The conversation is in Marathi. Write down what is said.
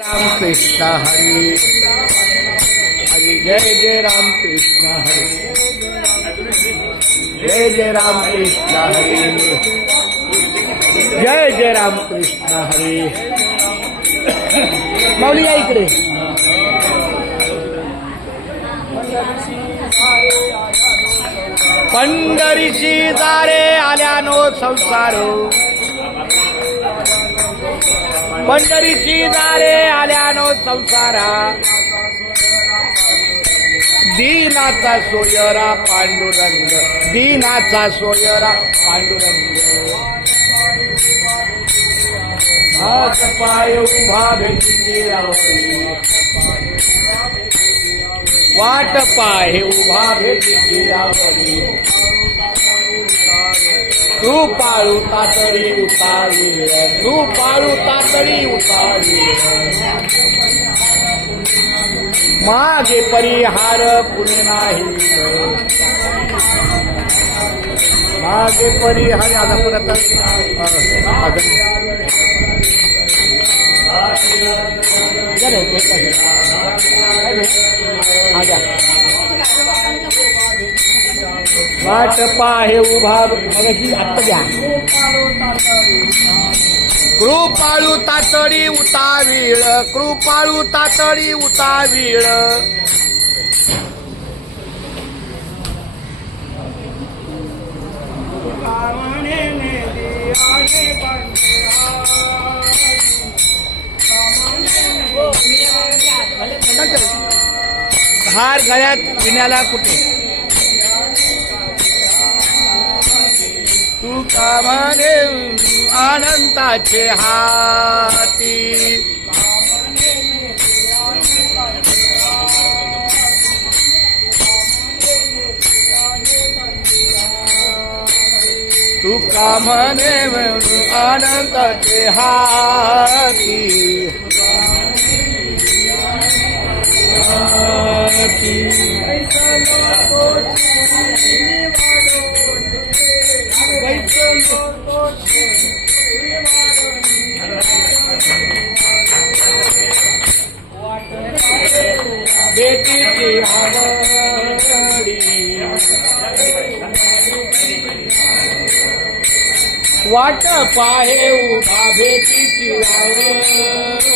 राम कृष्ण हरी हरी जय जय राम कृष्ण हरी जय जय राम कृष्ण हरी जय जय राम कृष्ण हरी. माऊली या इकडे. पंढरीची दारे आल्यानो संसारो, पंढरीची दारे आल्यानो संसारा, दीनाचा सोयरा पांडुरंग, दीनाचा सोयरा पांडुरंग. हात पाय उभा भेटीची आवडी, वाट पाय उभा भेटीची आवडी. तू पाळू तातडी उतारी, तू पाळू तातडी उतारी. मागे परिहार पुणे नाही, मागे परिहार. आता परत वाट पाहे उभा मगाशी आत्ता द्या. कृपाळू तातडी उतावीळ, कृपाळू तातडी उतावीळ. हार गळ्यात पिण्याला कुठे, तू कामाने अनंताचे हाती. तू कामाने अनंताचे हाती. बेटीची आवडी, वाट पाहे उभा भेटीची आवडी.